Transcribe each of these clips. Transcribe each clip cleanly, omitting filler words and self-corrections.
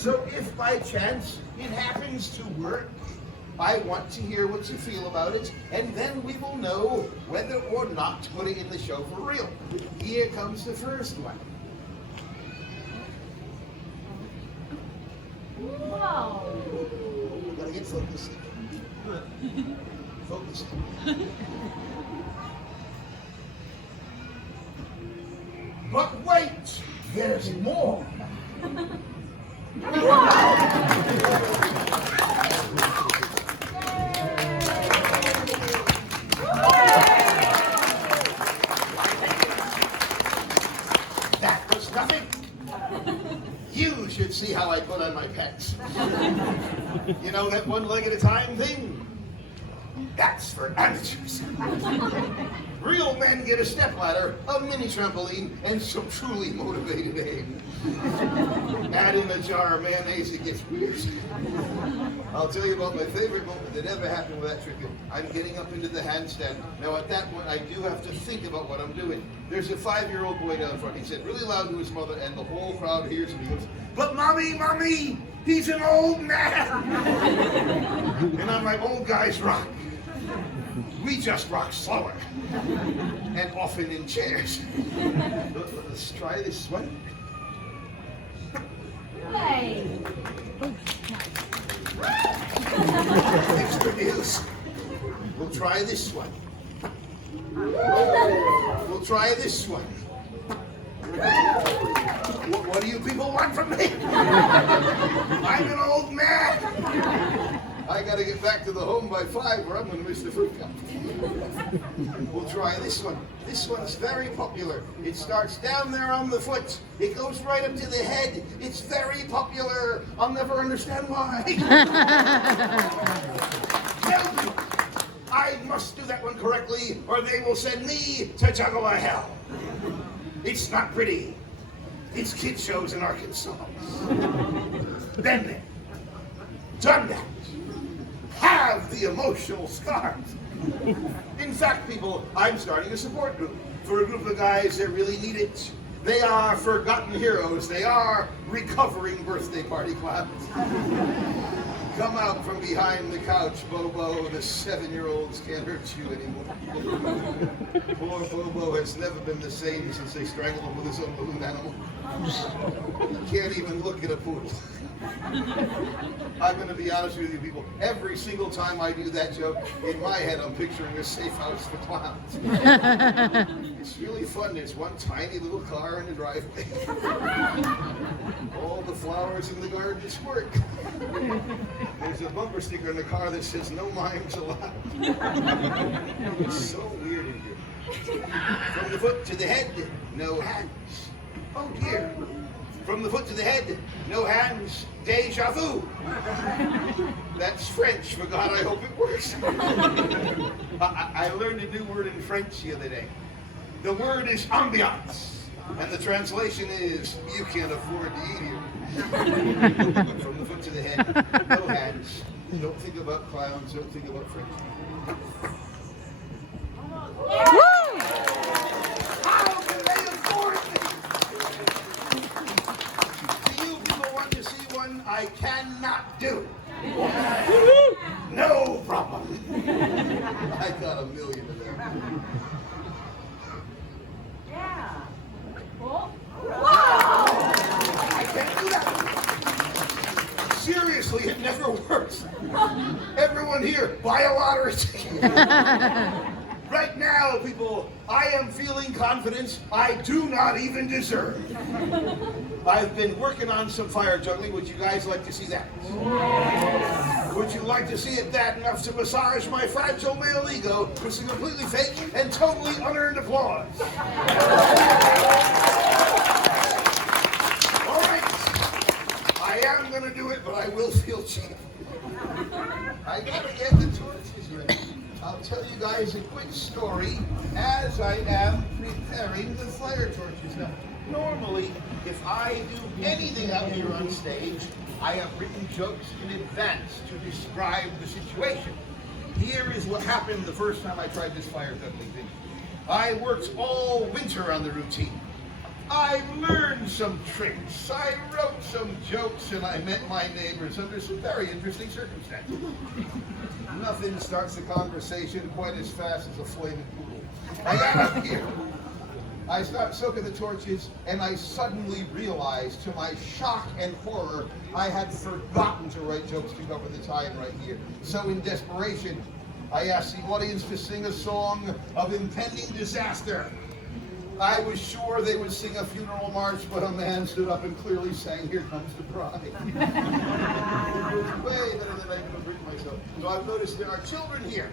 So if by chance it happens to work, I want to hear what you feel about it, and then we will know whether or not to put it in the show for real. Here comes the first one. Wow. Gotta get focused. Focus. But wait, there's more. That was nothing. You should see how I put on my pants. You know that one leg at a time thing? That's for amateurs. Real men get a stepladder, a mini trampoline, and some truly motivated aim. Add in a jar of mayonnaise, it gets weird. I'll tell you about my favorite moment that ever happened with that trick. I'm getting up into the handstand. Now at that point, I do have to think about what I'm doing. There's a 5-year-old boy down front. He said really loud to his mother, and the whole crowd hears him. He goes, "But mommy, mommy, he's an old man." And I'm like, old guys rock. We just rock slower. And often in chairs. Let's try this one. Hey. Extra news. We'll try this one. We'll try this one. What do you people want from me? I'm an old man. I gotta get back to the home by 5 or I'm gonna miss the fruit cup. We'll try this one. This one's very popular. It starts down there on the foot. It goes right up to the head. It's very popular. I'll never understand why. Tell me, I must do that one correctly or they will send me to Juggler hell. It's not pretty. It's kid shows in Arkansas. Been there. Done that. Have the emotional scars. In fact, people, I'm starting a support group for a group of guys that really need it. They are forgotten heroes. They are recovering birthday party clowns. Come out from behind the couch, Bobo. The 7-year-olds can't hurt you anymore. Poor Bobo has never been the same since they strangled him with his own balloon animal. He can't even look at a poodle. I'm going to be honest with you people, every single time I do that joke, in my head I'm picturing a safe house for clowns. It's really fun. There's one tiny little car in the driveway. All the flowers in the garden squirt. There's a bumper sticker in the car that says no mimes allowed. It's so weird in here. From the foot to the head, no hands. Oh dear. From the foot to the head, no hands, deja vu. That's French, for God, I hope it works. I learned a new word in French the other day. The word is ambiance, and the translation is, you can't afford to eat here. From the foot to the head, no hands. Don't think about clowns, don't think about French. How can they afford me? I cannot do. No problem. I got 1 million of them. Yeah. Oh. Wow. I can't do that. Seriously, it never works. Everyone here, buy a lottery ticket. Right now, people, I am feeling confidence I do not even deserve. I've been working on some fire juggling. Would you guys like to see that? Yes. Would you like to see it bad enough to massage my fragile male ego with some completely fake and totally unearned applause? All right. I am going to do it, but I will feel cheap. I got to get the torches ready. I'll tell you guys a quick story as I am preparing the fire torches. Now, normally, if I do anything out here on stage, I have written jokes in advance to describe the situation. Here is what happened the first time I tried this fire juggling thing. I worked all winter on the routine. I learned some tricks, I wrote some jokes, and I met my neighbors under some very interesting circumstances. Nothing starts a conversation quite as fast as a flaming pool. I got up here. I start soaking the torches, and I suddenly realized, to my shock and horror, I had forgotten to write jokes to cover the time right here. So in desperation, I asked the audience to sing a song of impending disaster. I was sure they would sing a funeral march, but a man stood up and clearly sang, "Here Comes the Bride." It was way better than I could have written myself. So I've noticed there are children here.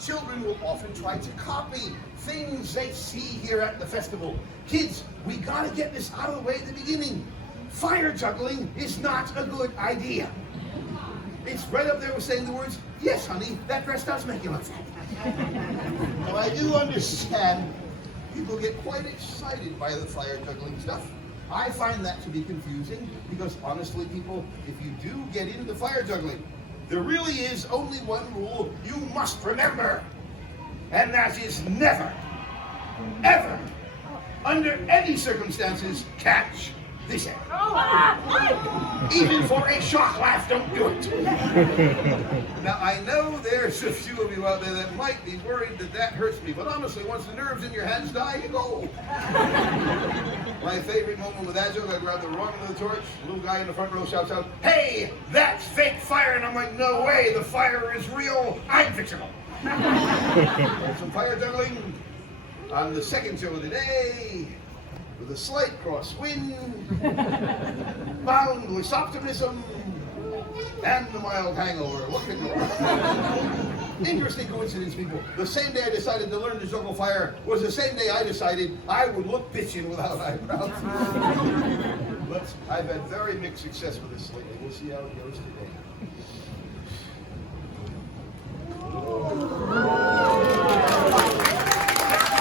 Children will often try to copy things they see here at the festival. Kids, we gotta get this out of the way at the beginning. Fire juggling is not a good idea. It's right up there with saying the words, "Yes, honey, that dress does make you look fat." Now, I do understand people get quite excited by the fire juggling stuff. I find that to be confusing because honestly, people, if you do get into fire juggling, there really is only one rule you must remember, and that is never, ever, under any circumstances, catch this end. Even for a shock laugh, don't do it. Now, I know there's a few of you out there that might be worried that that hurts me, but honestly, once the nerves in your hands die, you go. My favorite moment with that joke, I grab the wrong end of the torch, the little guy in the front row shouts out, "Hey, that's fake fire!" And I'm like, "No way, the fire is real, I'm fictional." Some fire juggling on the second show of the day, with a slight crosswind, boundless optimism, and a mild hangover. Look at me. Interesting coincidence, people. The same day I decided to learn to juggle fire was the same day I decided I would look bitchin' without eyebrows. But I've had very mixed success with this lately. We'll see how it goes today.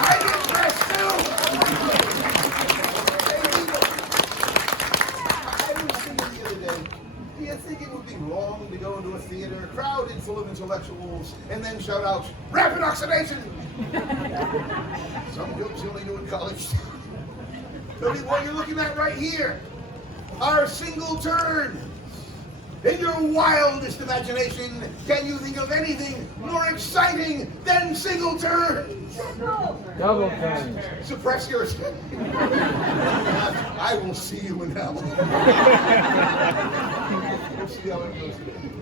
I get dressed too! Do you think it would be wrong to go into a theater crowded full of intellectuals and then shout out, "Rapid oxidation"? Some jokes you only do in college. But what you're looking at right here are single turns. In your wildest imagination, can you think of anything more exciting than single turns? Double turns. Suppress yours. I will see you in hell. We'll see how it goes.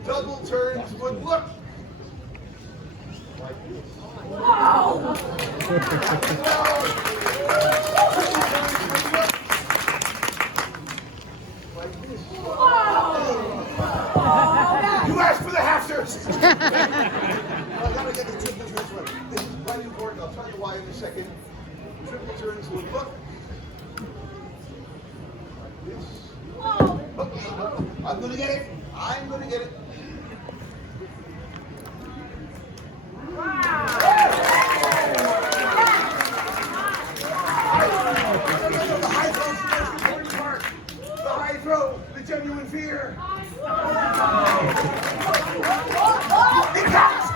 Double turns would look like this. Wow! Like this. Wow! You asked for the half-turns. I gotta get the triple turns right. This is quite important. I'll tell you why in a second. Triple turns would look like this. Whoa! I'm gonna get it. I'm gonna get it. The high throw is the most important part. The high throw, the genuine fear. It counts.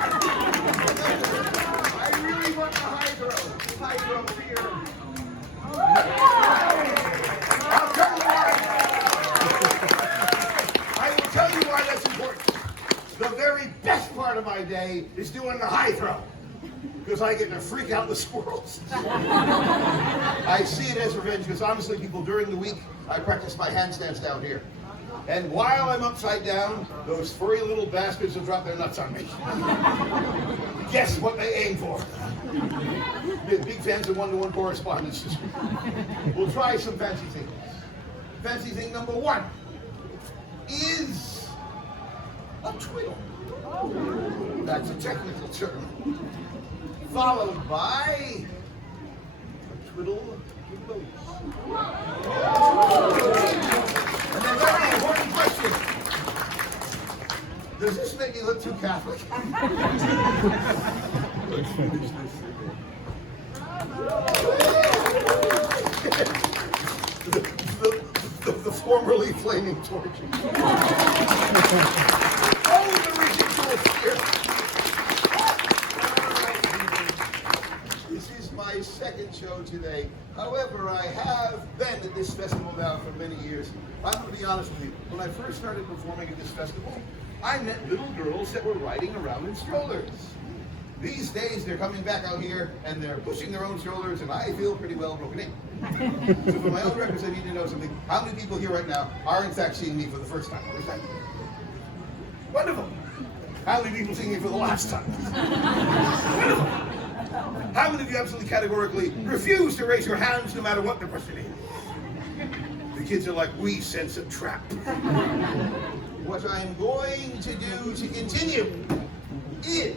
I really want the high throw. High throw fear. I'll tell you why. I will tell you why that's important. The very best part of my day is doing the high throw, because I get to freak out the squirrels. I see it as revenge, because honestly, people, during the week, I practice my handstands down here. And while I'm upside down, those furry little bastards will drop their nuts on me. Guess what they aim for? Big fans of one-to-one correspondence. We'll try some fancy things. Fancy thing number one is a twiddle. That's a technical term. Followed by a twiddle with both. And then very important question. Does this make me look too Catholic? Let's finish this the formerly flaming torch. Oh, the ridiculous fear. This is my my second show today. However, I have been at this festival now for many years. I'm going to be honest with you. When I first started performing at this festival, I met little girls that were riding around in strollers. These days, they're coming back out here and they're pushing their own strollers, and I feel pretty well broken in. So for my own records, I need to know something. How many people here right now are in fact seeing me for the first time? Wonderful. How many people seeing me for the last time? Wonderful. How many of you absolutely categorically refuse to raise your hands no matter what the question is? The kids are like, we sense a trap. What I'm going to do to continue is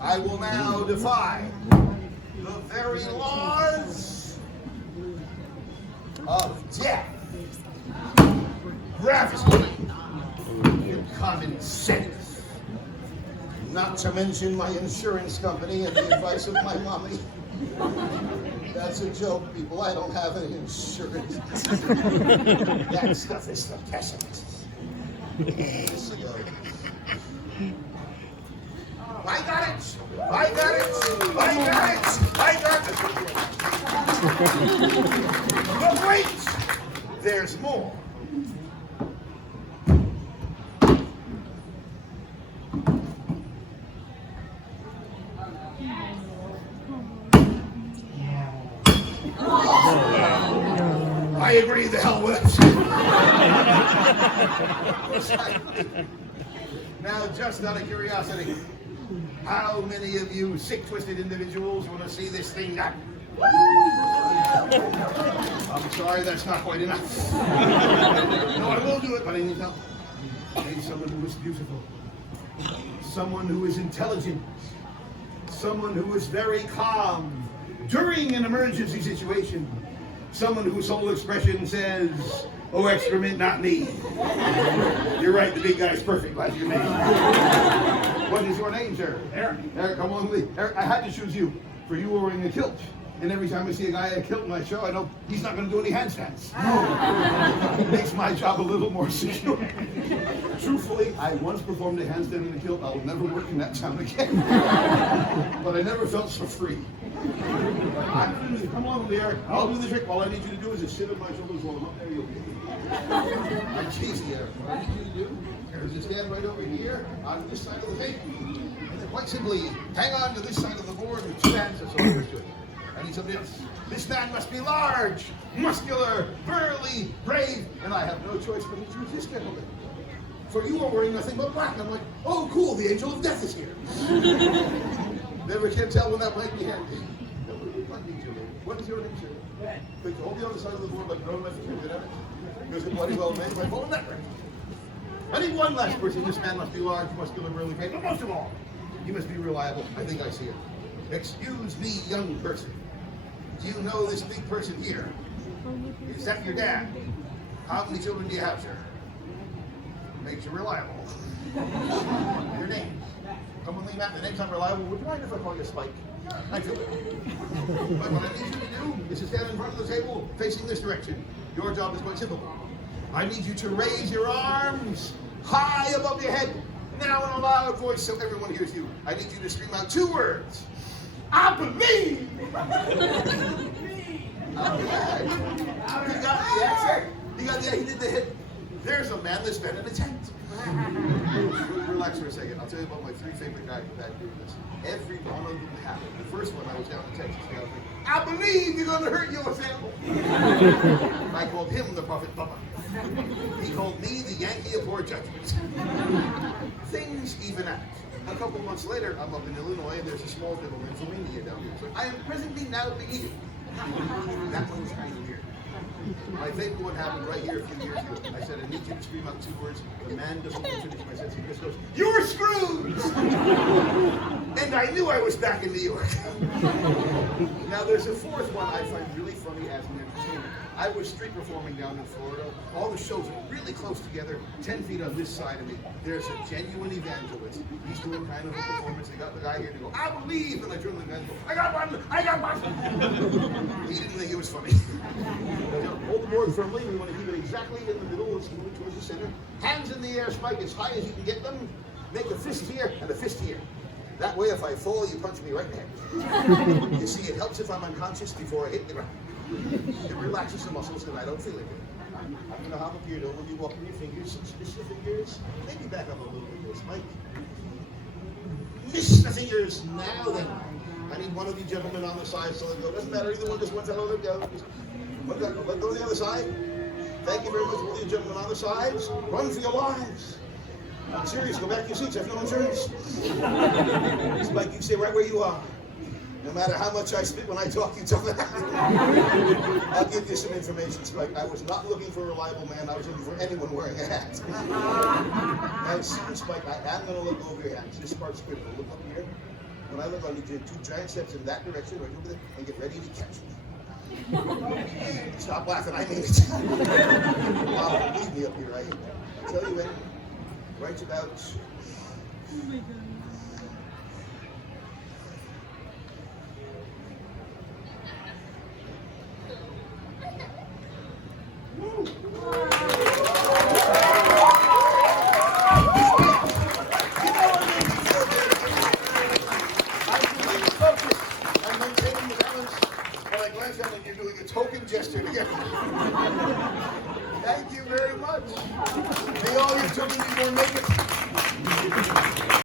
I will now defy the very laws of death, gravity, and common sense. Not to mention my insurance company and the advice of my mommy. That's a joke, people. I don't have any insurance. That stuff is for pessimists. Yes, it goes. I got it! I got it! I got it! I got it! But wait! There's more. I agree, the hell with it. Now, just out of curiosity, how many of you sick, twisted individuals want to see this thing done? I'm sorry, that's not quite enough. No, I will do it, but I need help. I need someone who is beautiful, someone who is intelligent, someone who is very calm during an emergency situation, someone whose whole expression says, oh, excrement, not me. You're right, the big guy's perfect. Glad you made it. What is your name, sir? Eric. Eric, come along with me. Eric, I had to choose you, for you were wearing a kilt. And every time I see a guy in a kilt in my show, I know he's not going to do any handstands. It makes my job a little more secure. Truthfully, I once performed a handstand in a kilt. I will never work in that town again. But I never felt so free. Come on, Eric. I'll do the trick. All I need you to do is just sit on my shoulders while I'm up there. You'll be. I'm cheesy, Eric. What I need you to do is just stand right over here on this side of the table. And then quite simply, hang on to this side of the board with two hands. That's all there is to it. I need something else. This man must be large, muscular, burly, brave, and I have no choice but to choose this gentleman. For you are wearing nothing but black. I'm like, oh, cool, the angel of death is here. Never can tell when that might be handy. What is your name, sir? But hold me on the side of the board like no one left here. Because it bloody well made by pulling that right. I need one last person. This man must be large, muscular, burly, brave, but most of all, he must be reliable. I think I see it. Excuse me, young person. Do you know this big person here? Is that your dad? How many children do you have, sir? Makes you reliable. Your name? Come with me, Matt. The name's not reliable. Would you mind if I call you Spike? I feel it. But what I need you to do is to stand in front of the table facing this direction. Your job is quite simple. I need you to raise your arms high above your head. Now in a loud voice so everyone hears you. I need you to scream out two words. I believe! Oh, yeah. He got the accent. He did the hit. There's a man that's been in a tent. Relax for a second. I'll tell you about my three favorite guys that do this. Every one of them happened. The first one, I was down in Texas. I was like, I believe you're going to hurt your family. I called him the Prophet Bubba. He called me the Yankee of poor judgment. Things even out. A couple months later, I'm up in Illinois, and there's a small gentleman from India down here. So I am presently now beginning. That one was kind of weird. My favorite one happened right here a few years ago. I said, I need you to scream out two words. The man doesn't finish my sentence. He just goes, you're screwed! And I knew I was back in New York. Now, there's a fourth one I find really funny as an entertainer. I was street performing down in Florida. All the shows are really close together, 10 feet on this side of me. There's a genuine evangelist. He's doing kind of a performance. They got the guy here to go, I believe, and I turn to the guy and go, I got one! He didn't think it was funny. Hold the board firmly. We want to keep it exactly in the middle. Let's move it towards the center. Hands in the air, Spike, as high as you can get them. Make a fist here and a fist here. That way, if I fall, you punch me right in the head. You see, it helps if I'm unconscious before I hit the ground. It relaxes the muscles and I don't feel it. I'm going to hop up here. Don't let me walk in your fingers. Miss the fingers. Maybe back up a little bit, Miss Mike. Miss the fingers. Now then. I need one of you gentlemen on the side so they go. Doesn't matter, either one, just one side, let it go. Just let go to the other side. Thank you very much, all you gentlemen on the sides. Run for your lives. I'm serious, go back to your seats, I have no insurance. Spike, you stay right where you are. No matter how much I spit when I talk, you tell me. I'll give you some information, Spike. I was not looking for a reliable man, I was looking for anyone wearing a hat. Now, Spike, I am going to look over your hat. This part's critical. Look up here. When I look, I need you to do 2 giant steps in that direction, right over there, and get ready to catch me. Stop laughing, I mean it. Wow, leave me up here, I tell you what, right about. Oh my God. You're doing a token gesture together. Thank you very much. May all your children be more naked.